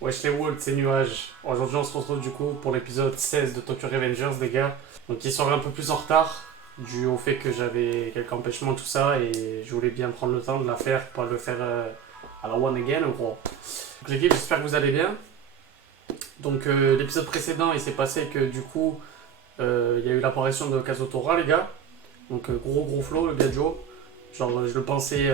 Wesh les Wolves, c'est Nuage. Aujourd'hui on se retrouve du coup pour l'épisode 16 de Tokyo Revengers les gars. Donc il sort un peu plus en retard, dû au fait que j'avais quelques empêchements tout ça et je voulais bien prendre le temps de la faire, pas le faire à la one again gros. Donc l'équipe, j'espère que vous allez bien. Donc l'épisode précédent il s'est passé que du coup il y a eu l'apparition de Kazutora les gars. Donc gros flow le gars Joe. Genre je le pensais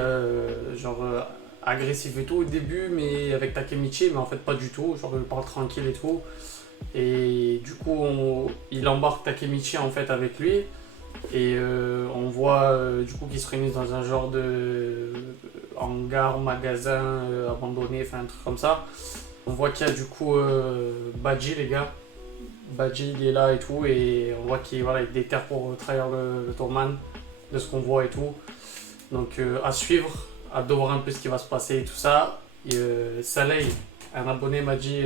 agressif et tout au début mais avec Takemichi mais en fait pas du tout. Genre il parle tranquille et tout. Et du coup il embarque Takemichi en fait avec lui. Et on voit du coup qu'ils se réunissent dans un genre de hangar, magasin abandonné, enfin un truc comme ça. On voit qu'il y a du coup Badji les gars. Badji il est là et tout et on voit qu'il voilà, il déterre pour trahir le tourman de ce qu'on voit et tout. Donc à suivre, à de voir un peu ce qui va se passer et tout ça. Et, Saleh, un abonné m'a dit,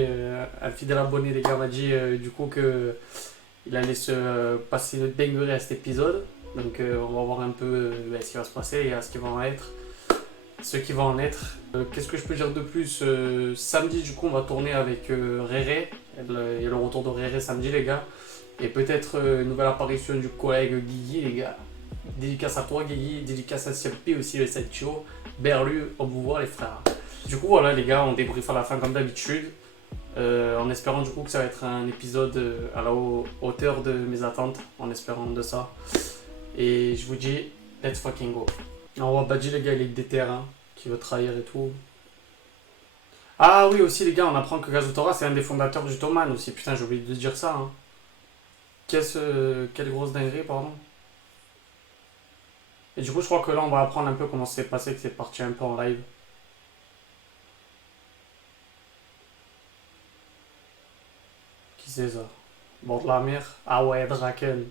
un fidèle abonné des gars m'a dit du coup que il allait se passer une dinguerie à cet épisode. Donc on va voir un peu ce qui va se passer et ce qui va en être. Ce qui va en être. Qu'est-ce que je peux dire de plus samedi du coup on va tourner avec Réré. Il y a le retour de Réré samedi les gars. Et peut-être une nouvelle apparition du collègue Guigui les gars. Dédicace à toi Guigui, dédicace à CLP aussi le Setcho. Berlu, on vous voit les frères. Du coup voilà les gars, on débriefe à la fin comme d'habitude. En espérant du coup que ça va être un épisode à la hauteur de mes attentes, en espérant de ça. Et je vous dis, let's fucking go. On voit Badji les gars, il est déter, hein, qui veut trahir et tout. Ah oui aussi les gars, on apprend que Kazutora c'est un des fondateurs du Toman aussi. Putain j'ai oublié de dire ça. Hein. Quelle grosse dinguerie pardon. Et du coup je crois que là on va apprendre un peu comment c'est passé, que c'est parti un peu en live. Qui c'est ça? Bord de la mer. Ah ouais, Draken.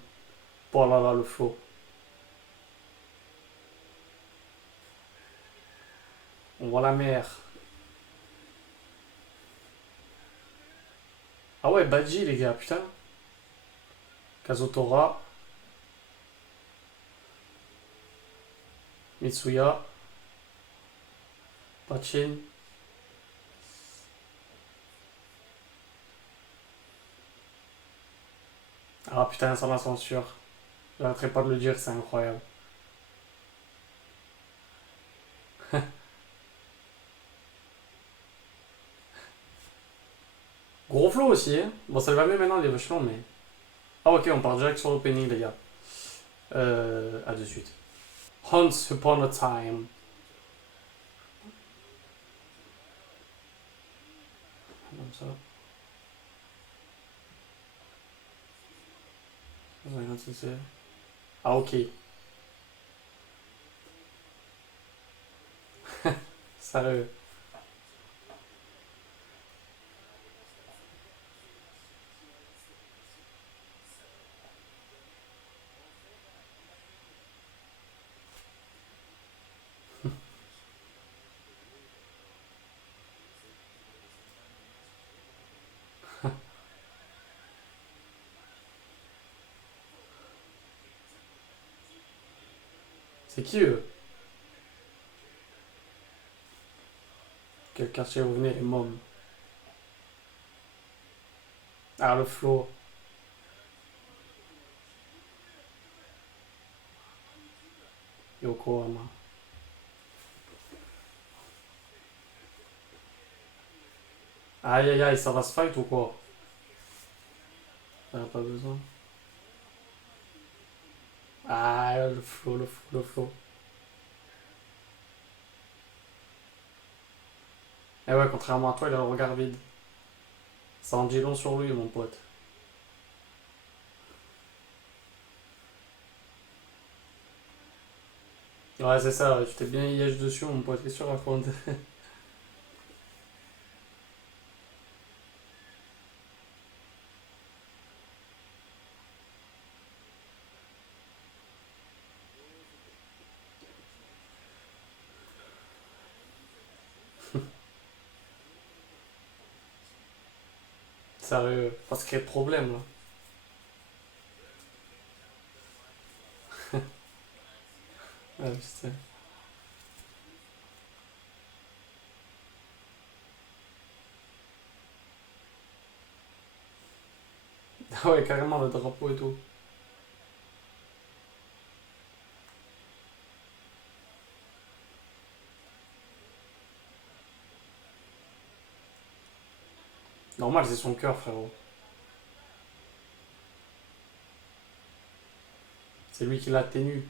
Oh là là, le flow. On voit la mer. Ah ouais, Badji, les gars, putain. Kazutora. Mitsuya. Pachin. Ah putain, sans la censure. J'arrêterai pas de le dire, c'est incroyable. Gros flow aussi, hein. Bon, ça va mieux maintenant, il est vachement, mais. Ah ok, on part direct sur l'opening, les gars. À de suite. Once upon a time. Comme ça. Ah ok. Sérieux. C'est qui eux? Quel quartier vous venez, les mômes? Ah, le flow. Yokohama. Aïe aïe aïe, ça va se fight ou quoi? Ça n'a pas besoin. Ah, le flow, le flow, le flow. Eh ouais, contrairement à toi, il a le regard vide. Ça en dit long sur lui, mon pote. Ouais, c'est ça, tu t'es bien yèche dessus, mon pote, qu'est-ce que tu racontes? Sérieux, parce qu'il y a de problème là. Ouais, je sais. Ah ouais, carrément, le drapeau et tout. Normal, c'est son cœur, frérot. C'est lui qui l'a ténu.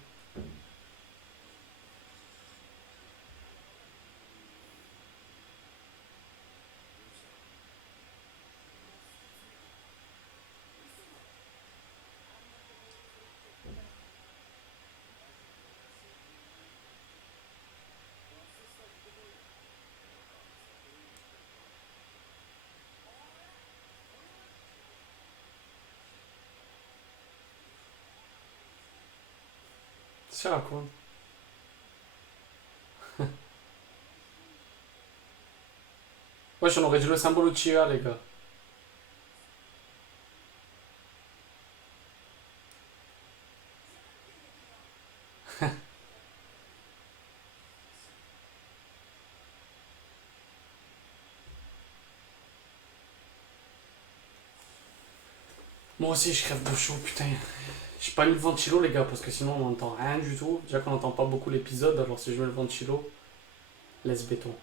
C'est raconte. Wesh, on aurait dû le symbole Uchiha, les gars. Moi aussi, je crève de chaud, putain. J'ai pas mis le ventilo, les gars, parce que sinon on n'entend rien du tout. Déjà qu'on n'entend pas beaucoup l'épisode, alors si je mets le ventilo, laisse béton.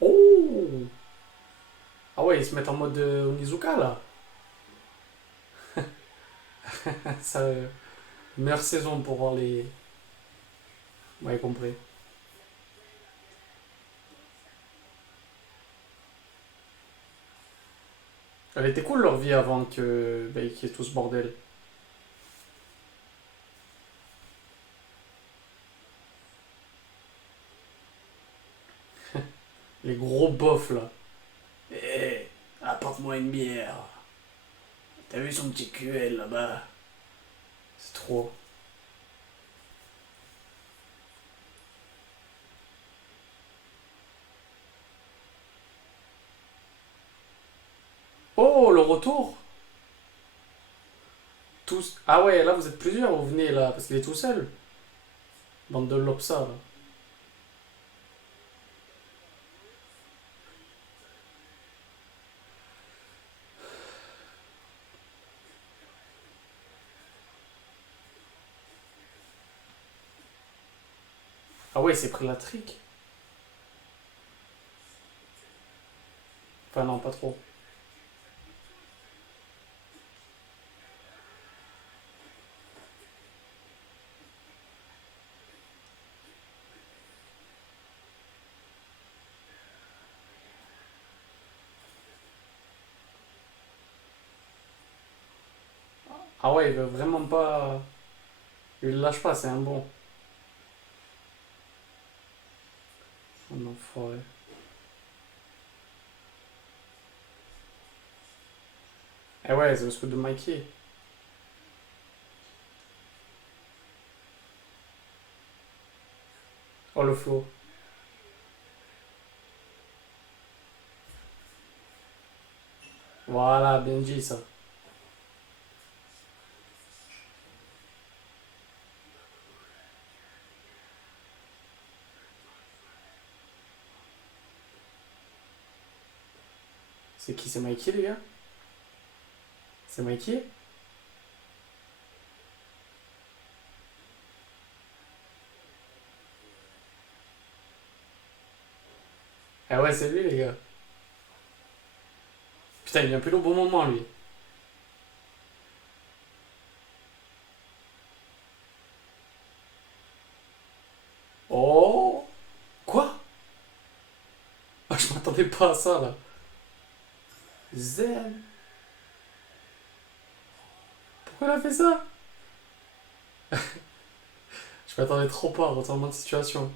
Oh. Ah ouais, ils se mettent en mode Onizuka, là. Ça, meilleure saison pour voir les... Ouais, compris. Elle était cool leur vie avant que bah, qu'il y ait tout ce bordel. Les gros bofs là. Eh, apporte-moi une bière. T'as vu son petit QL là-bas? C'est trop. Oh, le retour. Tous. Ah ouais, là vous êtes plusieurs, vous venez là, parce qu'il est tout seul. Bande de lopsa là. Ah ouais, il s'est pris la trique. Enfin non, pas trop. Ah ouais, il veut vraiment pas. Il le lâche pas, c'est un bon. Un enfoiré. Eh ouais, c'est le scout de Mikey. Oh le flow. Voilà, bien dit ça. C'est qui? C'est Mikey, les gars? C'est Mikey? Ah ouais, c'est lui, les gars. Putain, il vient plus au bon moment, lui. Oh. Quoi? Ah, je m'attendais pas à ça, là. Zen. Pourquoi elle a fait ça? Je m'attendais trop pas à un retournement de situation.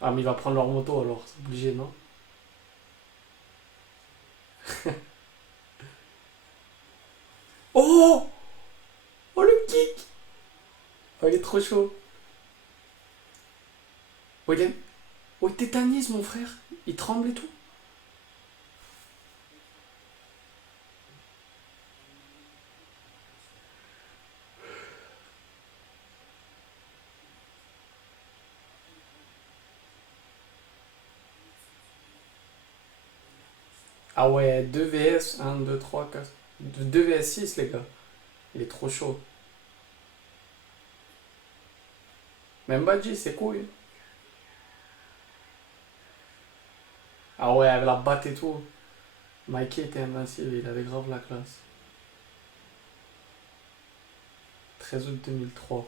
Ah, mais il va prendre leur moto, alors. C'est obligé, non? Oh. Oh, le kick. Oh, il est trop chaud. Oh, oh, il tétanise, mon frère. Il tremble et tout. Ah ouais, 2 vs, 1, 2, 3, 4. 2 vs 6, les gars. Il est trop chaud. Même Badji, c'est cool. Ah ouais, avec la batte et tout. Mikey était invincible, il avait grave la classe. 13 août 2003.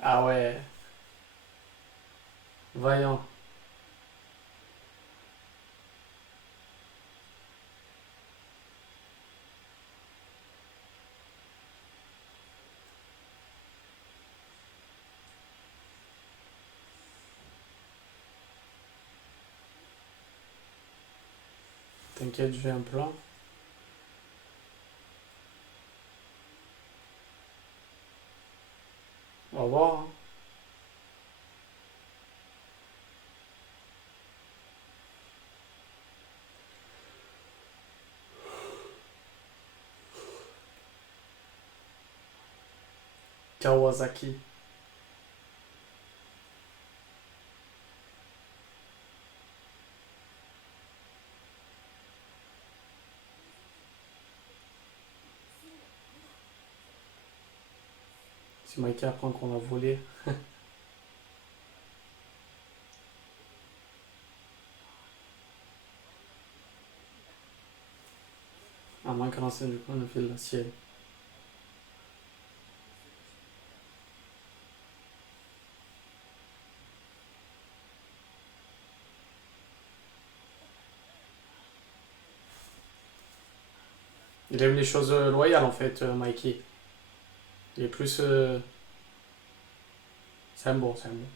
Ah ouais, vaillant. T'inquiète, je vais un plan. On va voir, hein. Kawasaki. Si Mikey apprend qu'on a volé. À moins que l'ancien du coup on a fait la sienne. Il aime les choses loyales en fait, Mikey. Il est plus. C'est un bon, c'est un bon.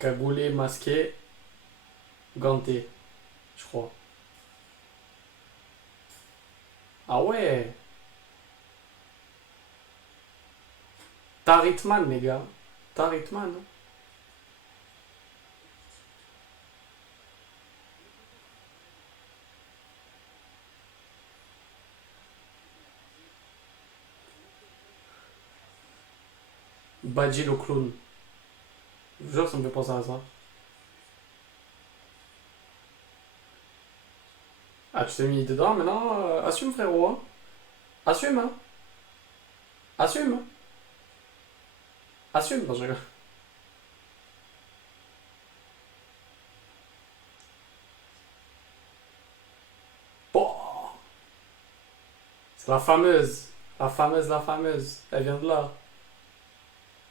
Cagoulé, masqué, ganté, je crois. Ah ouais, Taritman, les gars. Taritman. Badji le clown. Je vous jure, ça me fait penser à ça. Ah, tu t'es mis dedans maintenant, assume frérot, hein. Assume, hein. Assume, hein. Assume, non, je rigole. Bon, c'est la fameuse. La fameuse, la fameuse. Elle vient de là.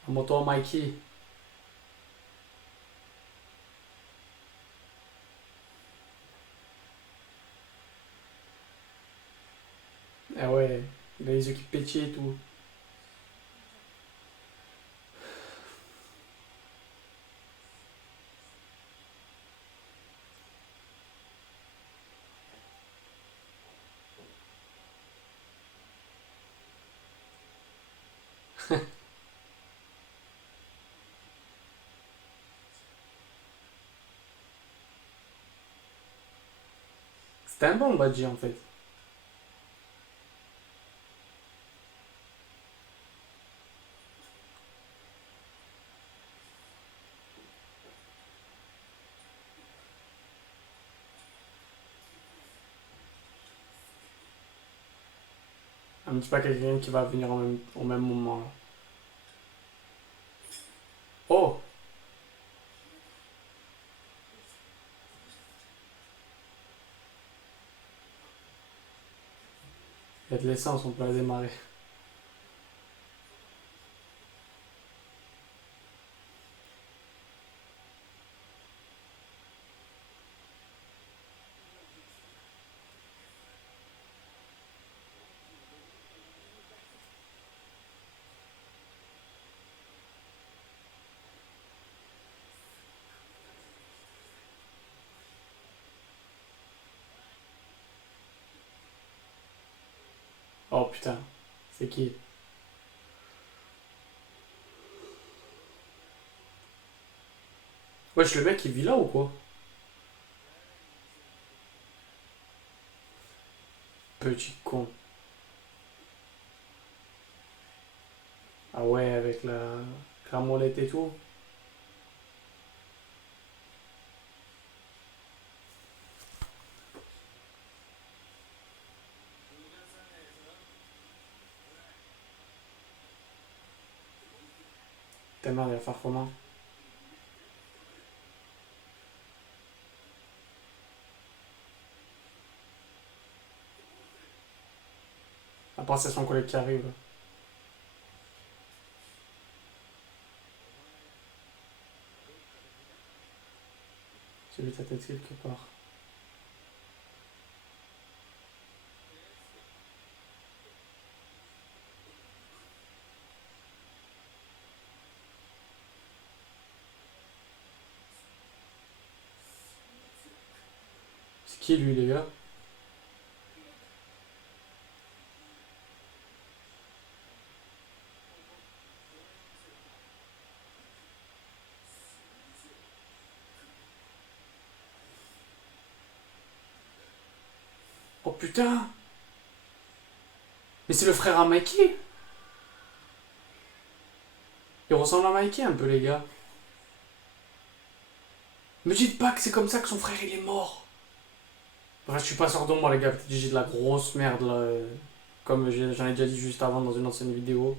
La moto à Mikey. Eh ouais, il a les yeux qui pétillent et tout. C'était un bon Badji en fait. Un petit pas quelqu'un qui va venir au même moment là. Oh, il y a de l'essence, on peut la démarrer. putain, c'est qui? Wesh, le mec il vit là ou quoi? Petit con. Ah ouais, avec la molette et tout. Ta mère, il va faire comment? Après, c'est son collègue qui arrive. J'ai vu ta tête quelque part. C'est qui lui, les gars? Oh putain! Mais c'est le frère à Mikey! Il ressemble à Mikey un peu, les gars. Me dites pas que c'est comme ça que son frère il est mort! Enfin, je suis pas sûr de moi, les gars. Peut-être que j'ai de la grosse merde là. Comme j'en ai déjà dit juste avant dans une ancienne vidéo.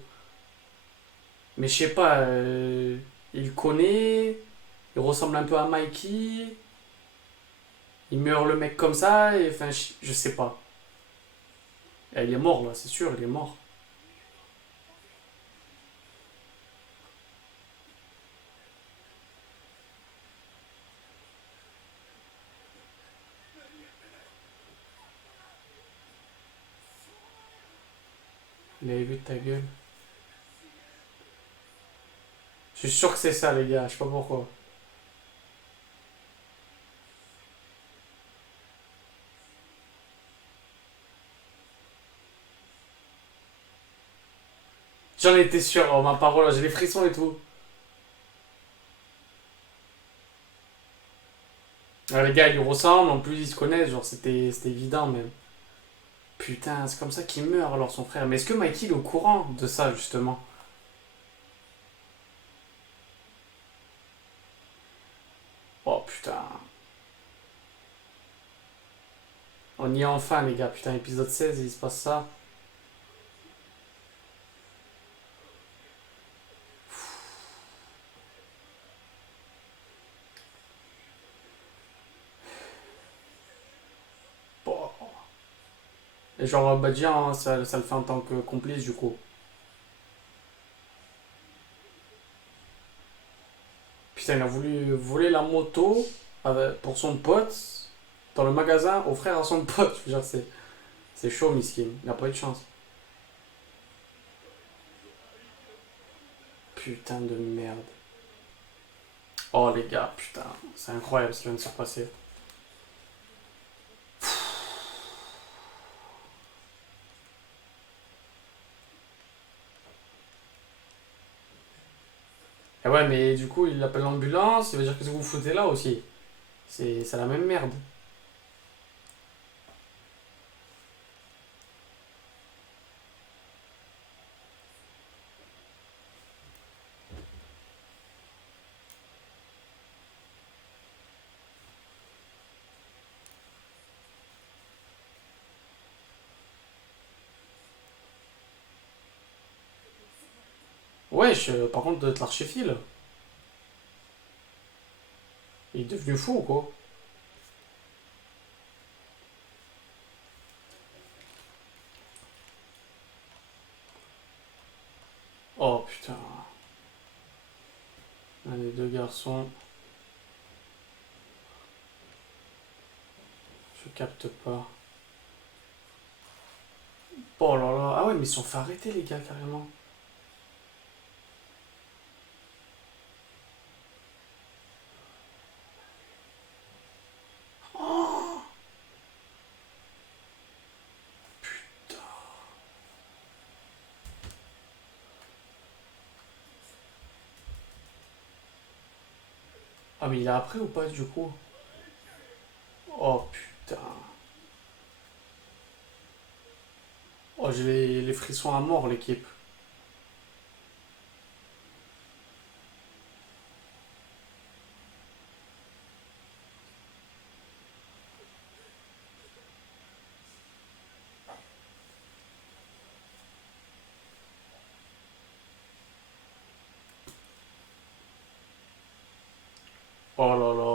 Mais je sais pas. Il connaît. Il ressemble un peu à Mikey. Il meurt le mec comme ça. Et, enfin, je sais pas. Et il est mort là, c'est sûr, il est mort. Il avait vu de ta gueule. Je suis sûr que c'est ça, les gars. Je sais pas pourquoi. J'en étais sûr. Oh, ma parole, j'ai les frissons et tout. Ah, les gars, ils lui ressemblent. En plus, ils se connaissent. Genre, c'était évident même. Putain, c'est comme ça qu'il meurt alors son frère. Mais est-ce que Mikey il est au courant de ça justement? Oh putain. On y est enfin les gars. Putain, épisode 16 il se passe ça. Bon. Et genre Badja, hein, ça le fait en tant que complice du coup. Putain, il a voulu voler la moto pour son pote dans le magasin, offrir à son pote. Je veux dire, c'est chaud, miskin. Il a pas eu de chance. Putain de merde. Oh les gars, putain. C'est incroyable ce qui vient de se passer. Et ouais, mais du coup, il appelle l'ambulance. Il veut dire que vous vous foutez là aussi. C'est la même merde. Wesh, par contre, de l'archiphile. Il est devenu fou ou quoi? Oh putain. Un des deux garçons. Je capte pas. Oh là là. Ah ouais, mais ils se sont fait arrêter, les gars, carrément. Ah, mais il est après ou pas du coup? Oh putain. Oh, j'ai les frissons à mort, l'équipe. Oh là là.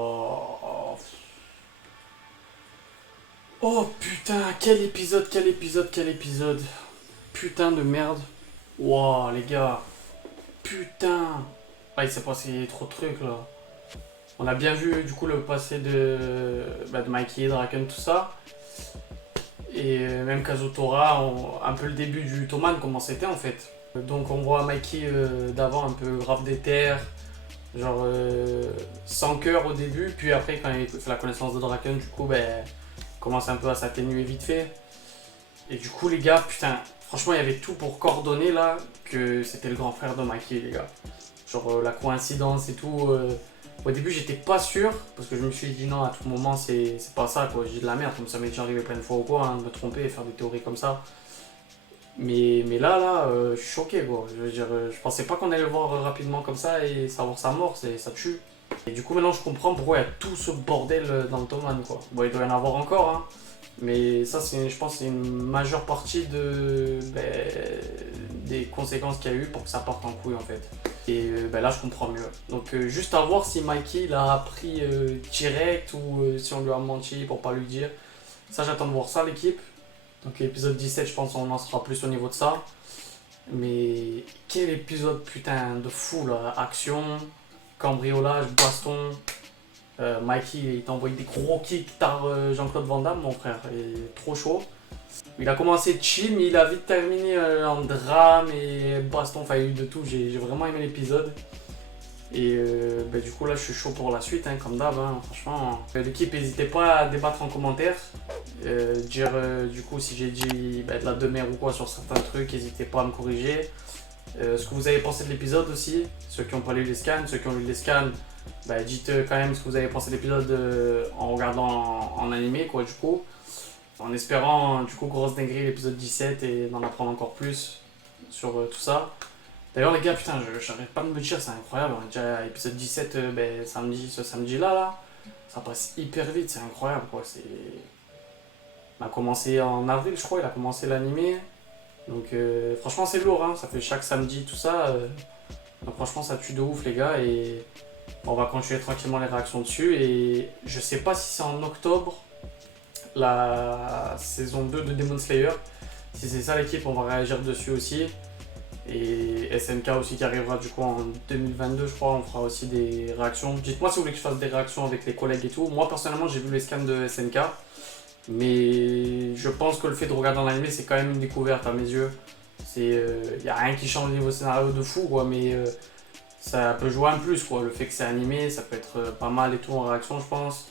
Oh putain, quel épisode, quel épisode, quel épisode. Putain de merde. Wow, les gars. Putain. Ah, il s'est passé trop de trucs là. On a bien vu du coup le passé de Mikey, Draken, tout ça. Et même Kazutora, un peu le début du Toman, comment c'était en fait. Donc on voit Mikey d'avant un peu grave déter, genre sans cœur au début, puis après quand il fait la connaissance de Draken, du coup ben commence un peu à s'atténuer vite fait. Et du coup les gars, putain, franchement il y avait tout pour coordonner là que c'était le grand frère de Mikey les gars. Genre la coïncidence et tout. Au début j'étais pas sûr, parce que je me suis dit non à tout moment c'est pas ça quoi, j'ai de la merde, comme ça m'est déjà arrivé plein de fois ou quoi, hein, de me tromper et faire des théories comme ça. Mais là, je suis choqué quoi. Je veux dire, je pensais pas qu'on allait le voir rapidement comme ça et savoir sa mort, ça tue. Et du coup maintenant je comprends pourquoi il y a tout ce bordel dans le Toman quoi. Bon il doit y en avoir encore hein. Mais ça je pense que c'est une majeure partie des conséquences qu'il y a eu pour que ça parte en couille en fait. Et là je comprends mieux. Donc juste à voir si Mikey l'a appris direct ou si on lui a menti pour pas lui dire. Ça j'attends de voir ça l'équipe. Donc épisode 17 je pense on en sera plus au niveau de ça. Mais quel épisode putain de fou là. Action, cambriolage, baston. Mikey il t'a envoyé des gros kicks par Jean-Claude Van Damme mon frère. Il est trop chaud. Il a commencé chill mais il a vite terminé en drame et baston. Enfin il y a eu de tout. J'ai vraiment aimé l'épisode. Et du coup là je suis chaud pour la suite hein, comme d'hab hein, franchement. L'équipe n'hésitez pas à débattre en commentaire. Dire du coup si j'ai dit de la demeure ou quoi sur certains trucs, n'hésitez pas à me corriger. Ce que vous avez pensé de l'épisode aussi, ceux qui n'ont pas lu les scans, ceux qui ont lu les scans, dites quand même ce que vous avez pensé de l'épisode en regardant en animé quoi du coup. En espérant du coup grosse dinguerie l'épisode 17 et d'en apprendre encore plus sur tout ça. D'ailleurs les gars putain j'arrête pas de me dire c'est incroyable, on est déjà à épisode 17 ce samedi là, ça passe hyper vite, c'est incroyable quoi, c'est... On a commencé en avril je crois, il a commencé l'animé. Donc franchement c'est lourd hein, ça fait chaque samedi tout ça. Donc franchement ça tue de ouf les gars et on va continuer tranquillement les réactions dessus. Et je sais pas si c'est en octobre la saison 2 de Demon Slayer. Si c'est ça l'équipe on va réagir dessus aussi. Et SNK aussi qui arrivera du coup en 2022 je crois, on fera aussi des réactions. Dites-moi si vous voulez que je fasse des réactions avec les collègues et tout. Moi personnellement j'ai vu les scans de SNK. Mais je pense que le fait de regarder en animé c'est quand même une découverte à mes yeux. Il n'y a rien qui change au niveau scénario de fou quoi, mais ça peut jouer un plus quoi. Le fait que c'est animé ça peut être pas mal et tout en réaction je pense.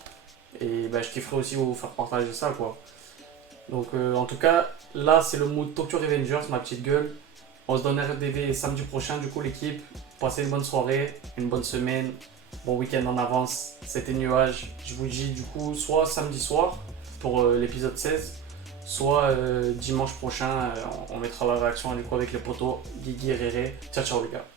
Et je kifferais aussi vous faire partager ça quoi. Donc en tout cas là c'est le mood Tokyo Revengers ma petite gueule. On se donne RDV samedi prochain du coup l'équipe. Passez une bonne soirée, une bonne semaine, bon week-end en avance. C'était Nuage. Je vous dis du coup soit samedi soir pour l'épisode 16, soit dimanche prochain on mettra la réaction du coup avec les potos, Guigui et Réré. Ciao ciao les gars.